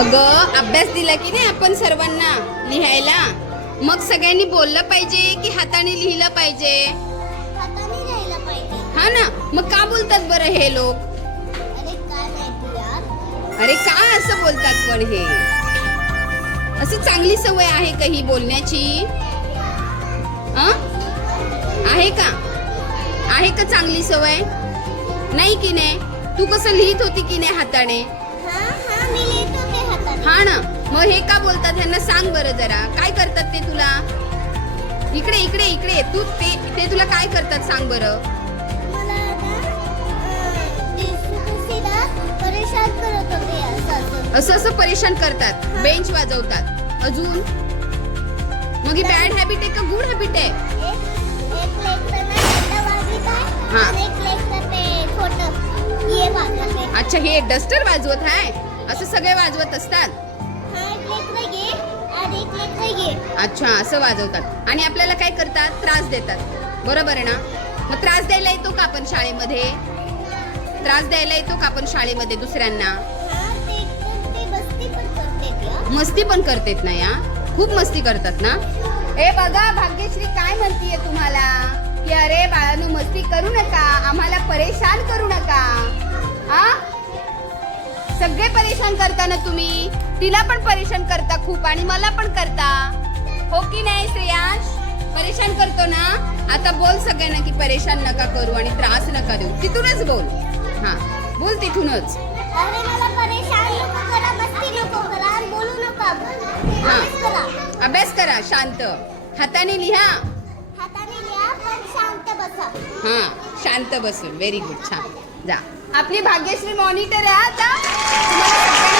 अगं अभ्यास दिला की नाही आपण सर्वांना लिहायला, मग सगळ्यांनी बोललं पाहिजे की हाताने लिहिलं पाहिजे? हाताने लिहायला पाहिजे. हा ना, मग का बोलतात बरं हे लोक? अरे काय माहिती यार. अरे का असं बोलतात पण हे? अशी चांगली सवय आहे का ही बोलण्याची? आहे का? आहे का चांगली सवय? नाही की नाही? तू कसं लिहित होती की नाही हाताने? हा मी लिहित होते हाताने. हा ना, मग हे का बोलतात ह्यांना सांग बरं जरा. काय करतात ते तुला? इकडे इकडे इकडे तू ते तुला काय करतात सांग बरं. मला ना दिवशीला परेशान करत होते असं असं परेशान करतात, बेंच वाजवतात. अजून मग ही बॅड हॅबिट आहे का गुड हॅबिट आहे? एक लेकरं ना डंडा वाजवीत आहे हा. आणि एक लेकरं ते छोटं हे वाजवत आहे. अच्छा, हे डस्टर वाजवत आहे. असं सगळे वाजवत असतात. हा एक लेकरं घे आणि एक लेकरं घे. अच्छा, असं वाजवतात आणि आपल्याला काय करतात? त्रास देतात. बरोबर आहे ना? मग त्रास द्यायला येतो का आपण शाळेमध्ये? त्रास द्यायला येतो का आपण शाळेमध्ये दुसऱ्यांना? हा ते मस्ती पण करते या. मस्ती पण करतेत ना या, खूप मस्ती करतात ना. ए बघा, भाग्यश्री काय म्हणतीये तुम्हाला की अरे बाळांनो मस्ती करू नका, आम्हाला परेशान करू नका. हा, सगळे परेशान करता ना तुम्ही. तिला पण परेशान करता खूप आणि मला पण करता, हो की नाही श्रेयांश? परेशान करतो ना. आता बोल सगळ्यांना की परेशान नका करू आणि त्रास नका देऊ. तिथूनच बोल. हा बोल तिथूनच. अरे मला परेशान नको करा, मस्ती नको करा आणि बोलू नका. अभ्यास करा. अभ्यास करा शांत, हाताने लिहा. हाताने लिहा पण शांत बसा. हा, शांत बसून. व्हेरी गुड, छान. जा. आपली भाग्यश्री मॉनिटर आहे आता. तुम्हाला सगळ्यांना